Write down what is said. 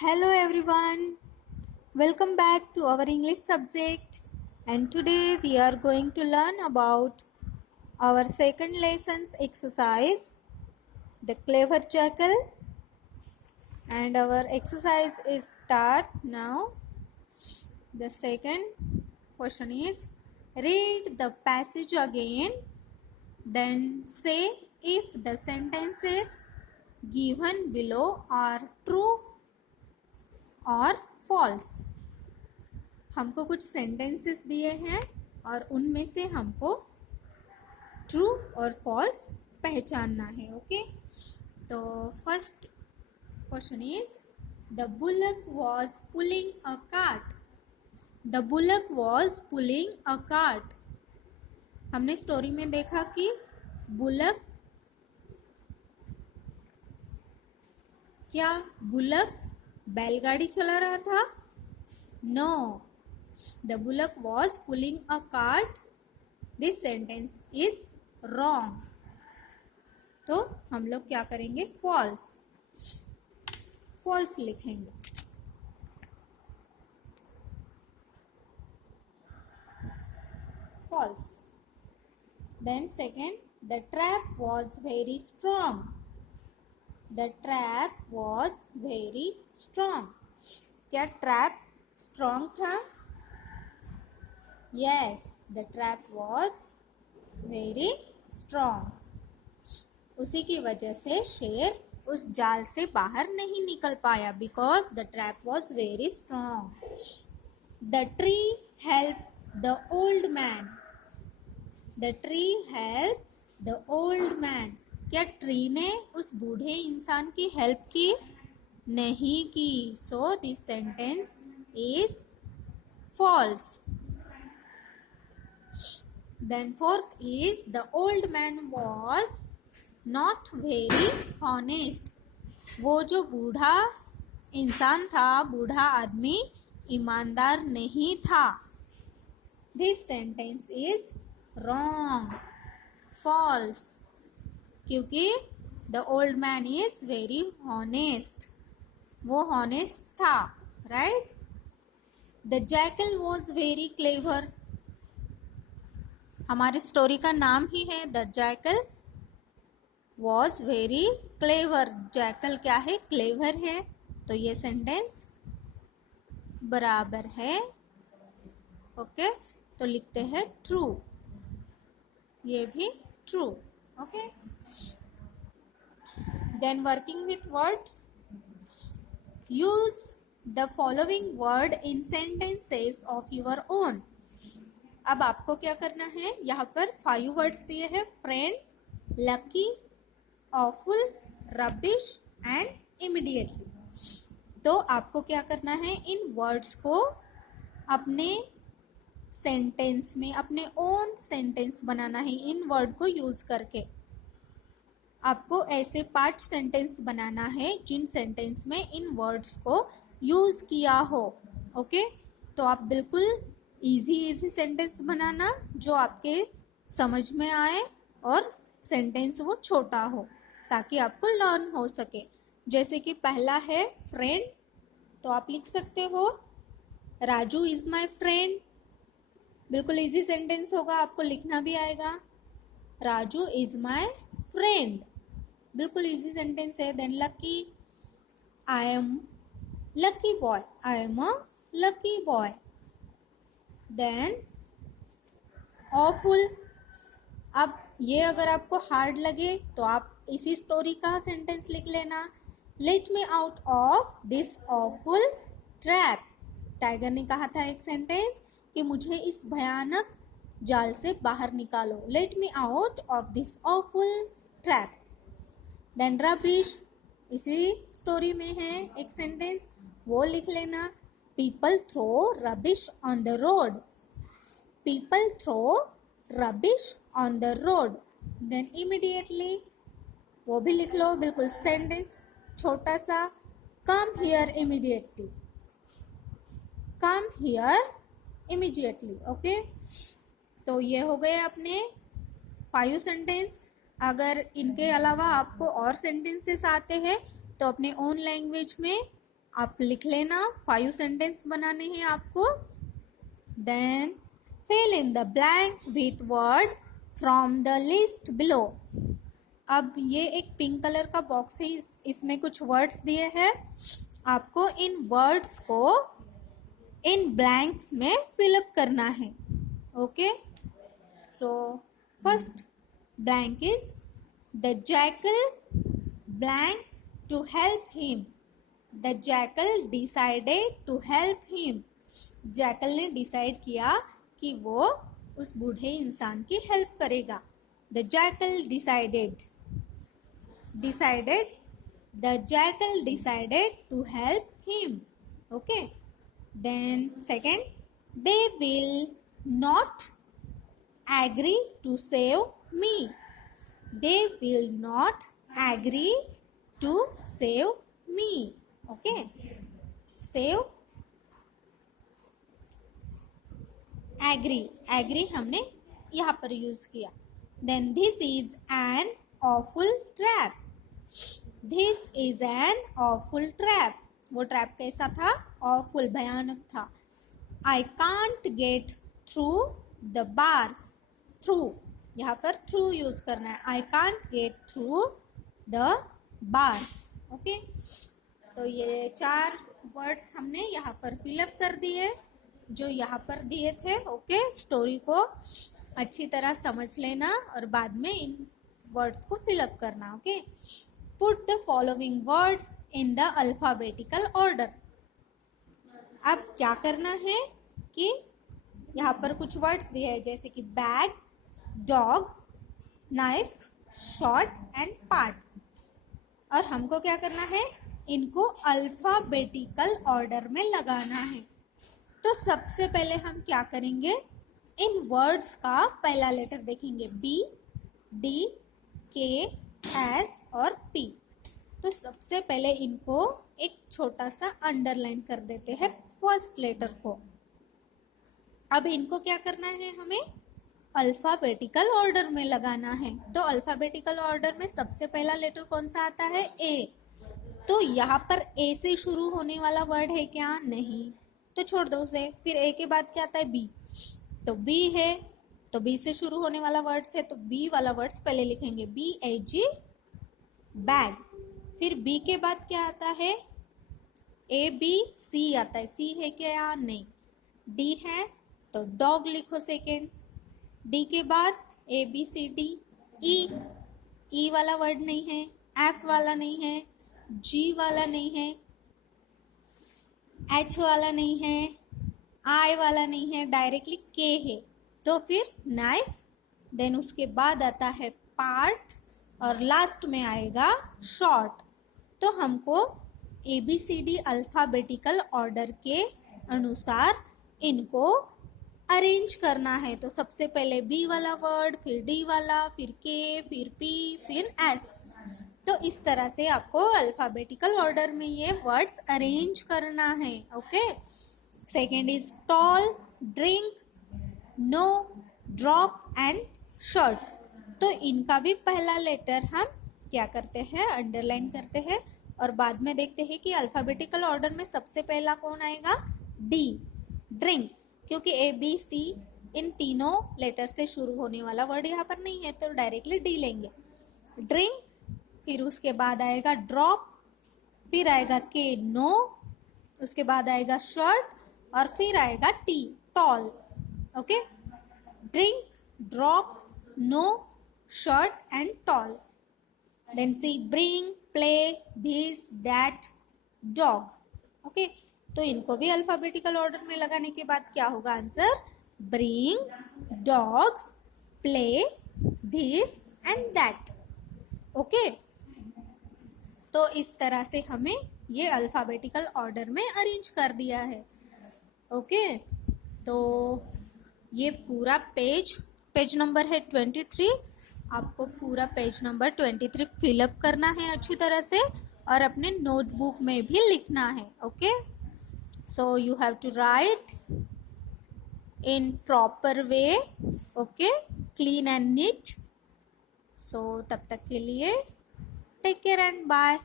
Hello everyone, welcome back to our English subject, and today we are going to learn about our second lesson's exercise, the clever jackal, and our exercise is start now. The second question is read the passage again, then say if the sentences given below are true और false. हमको कुछ sentences दिए हैं और उनमें से हमको true और फॉल्स पहचानना है। ओके, तो first question is the bullock was pulling a cart. The bullock was pulling a cart. हमने स्टोरी में देखा कि बुलक बुलक बैलगाड़ी चला रहा था? No, the bullock was pulling a cart. This sentence is wrong. तो हम लोग क्या करेंगे? फॉल्स। फॉल्स लिखेंगे। False. Then second, the trap was very strong. The trap was very strong. क्या ट्रैप स्ट्रॉन्ग था? Yes, the trap was very strong. उसी की वजह से शेर उस जाल से बाहर नहीं निकल पाया because the trap was very strong. The tree helped the old man. The tree helped the old man. क्या ट्री ने उस बूढ़े इंसान की हेल्प की? नहीं की। So this sentence is false. Then fourth is the old man was not very honest. वो जो बूढ़ा इंसान था, बूढ़ा आदमी ईमानदार नहीं था। This sentence is wrong, false, क्योंकि the old man is very honest. वो ऑनेस्ट था, right? The jackal was very clever. हमारी स्टोरी का नाम ही है the jackal was very clever. Jackal क्या है? क्लेवर है। तो ये सेंटेंस बराबर है। ओके, तो लिखते हैं ट्रू। ये भी true. Okay, then working with words, use the following word in sentences of your own. अब आपको क्या करना है? यहाँ पर 5 वर्ड्स दिए हैं, friend, lucky, awful, rubbish and immediately. तो आपको क्या करना है? इन वर्ड्स को अपने सेंटेंस में, अपने ओन सेंटेंस बनाना है इन वर्ड को यूज करके। आपको ऐसे 5 सेंटेंस बनाना है जिन सेंटेंस में इन वर्ड्स को यूज किया हो। ओके, तो आप बिल्कुल इजी सेंटेंस बनाना जो आपके समझ में आए और सेंटेंस वो छोटा हो ताकि आपको लर्न हो सके। जैसे कि पहला है फ्रेंड, तो आप लिख सकते हो राजू इज माय फ्रेंड। बिल्कुल इजी सेंटेंस होगा, आपको लिखना भी आएगा। राजू इज माय फ्रेंड, बिल्कुल इजी सेंटेंस है। Then lucky, I am lucky boy, I am a lucky boy. Then awful, अब ये अगर आपको हार्ड लगे तो आप इसी स्टोरी का सेंटेंस लिख लेना। Late me out of this awful trap. Tiger ने कहा था एक सेंटेंस कि मुझे इस भयानक जाल से बाहर निकालो। Let me out of this awful trap. Then rubbish, इसी स्टोरी में है एक सेंटेंस, वो लिख लेना। People throw rubbish on the road. People throw rubbish on the road. Then immediately, वो भी लिख लो, बिल्कुल सेंटेंस छोटा सा। Come here immediately, come here immediately. Okay, तो ये हो गए अपने 5 सेंटेंस। अगर इनके अलावा आपको और सेंटेंसेस आते हैं तो अपने ओन लैंग्वेज में आप लिख लेना, 5 सेंटेंस बनाने हैं आपको. Then fill in the blank with word from the list below. अब ये एक पिंक कलर का बॉक्स है, इसमें कुछ वर्ड्स दिए हैं. आपको इन वर्ड्स को इन ब्लैंक्स में फिलअप करना है. Okay, so first blank is the jackal blank to help him. The jackal decided to help him. Jackal ने डिसाइड किया कि वो उस बूढ़े इंसान की हेल्प करेगा. The jackal decided. The jackal decided to help him. Okay. Then second, they will not agree to save me. They will not agree to save me. Okay. Save, agree हमने यहाँ पर यूज किया. Then this is an awful trap. This is an awful trap. वो trap कैसा था? awful, भयानक था. I can't get through the bars. Through, यहाँ पर through यूज करना है. I can't get through the bars. Okay, तो ये 4 वर्ड्स हमने यहाँ पर फिलअप कर दिए जो यहाँ पर दिए थे. ओके, स्टोरी को अच्छी तरह समझ लेना और बाद में इन वर्ड्स को फिलअप करना. Okay, put the following word in the alphabetical order. अब क्या करना है कि यहाँ पर कुछ वर्ड्स दिए हैं जैसे कि bag, dog, knife, short and part. और हमको क्या करना है? इनको अल्फाबेटिकल ऑर्डर में लगाना है. तो सबसे पहले हम क्या करेंगे? इन वर्ड्स का पहला लेटर देखेंगे, बी, डी, के, एस और पी. तो सबसे पहले इनको एक छोटा सा अंडरलाइन कर देते हैं फर्स्ट लेटर को. अब इनको क्या करना है? हमें अल्फाबेटिकल ऑर्डर में लगाना है. तो अल्फाबेटिकल ऑर्डर में सबसे पहला लेटर कौन सा आता है? ए. तो यहाँ पर ए से शुरू होने वाला वर्ड है क्या? नहीं, तो छोड़ दो उसे. फिर ए के बाद क्या आता है? बी. तो बी है, तो बी से शुरू होने वाला वर्ड है तो बी वाला वर्ड्स पहले लिखेंगे, बी ए जी, बैग. फिर बी के बाद क्या आता है? ए बी सी आता है. सी है क्या? नहीं. डी है तो डॉग लिखो सेकेंड. डी के बाद ए बी सी डी. ई, ई वाला वर्ड नहीं है, एफ वाला नहीं है, जी वाला नहीं है, एच वाला नहीं है, आई वाला नहीं है, डायरेक्टली के है. तो फिर नाइफ. देन उसके बाद आता है पार्ट और लास्ट में आएगा शॉर्ट. तो हमको A B C D alphabetical order के अनुसार इनको अरेंज करना है. तो सबसे पहले बी वाला वर्ड, फिर डी वाला, फिर के, फिर पी, फिर एस. तो इस तरह से आपको अल्फाबेटिकल ऑर्डर में ये वर्ड्स अरेंज करना है. Okay, second is tall, drink, no, drop and shirt. तो इनका भी पहला लेटर हम क्या करते हैं? अंडरलाइन करते हैं. और बाद में देखते हैं कि अल्फाबेटिकल ऑर्डर में सबसे पहला कौन आएगा? D, drink. क्योंकि ए बी सी इन तीनों लेटर से शुरू होने वाला वर्ड यहाँ पर नहीं है तो डायरेक्टली डी लेंगे. ड्रिंक, फिर उसके बाद आएगा ड्रॉप, फिर आएगा के, नो, उसके बाद आएगा शर्ट और फिर आएगा T, tall. Okay, drink, drop, no, shirt and tall. Then C, bring, play, this, that, dog. Okay, तो इनको भी अल्फाबेटिकल ऑर्डर में लगाने के बाद क्या होगा answer? Bring, dogs, play, this and that. Okay, तो इस तरह से हमें ये अल्फाबेटिकल ऑर्डर में अरेंज कर दिया है. ओके, तो ये पूरा पेज नंबर है 23. आपको पूरा पेज नंबर 23 फिलअप करना है अच्छी तरह से और अपने नोटबुक में भी लिखना है. Okay, so you have to write in proper way. Okay, clean and neat. So तब तक के लिए टेक केयर एंड बाय.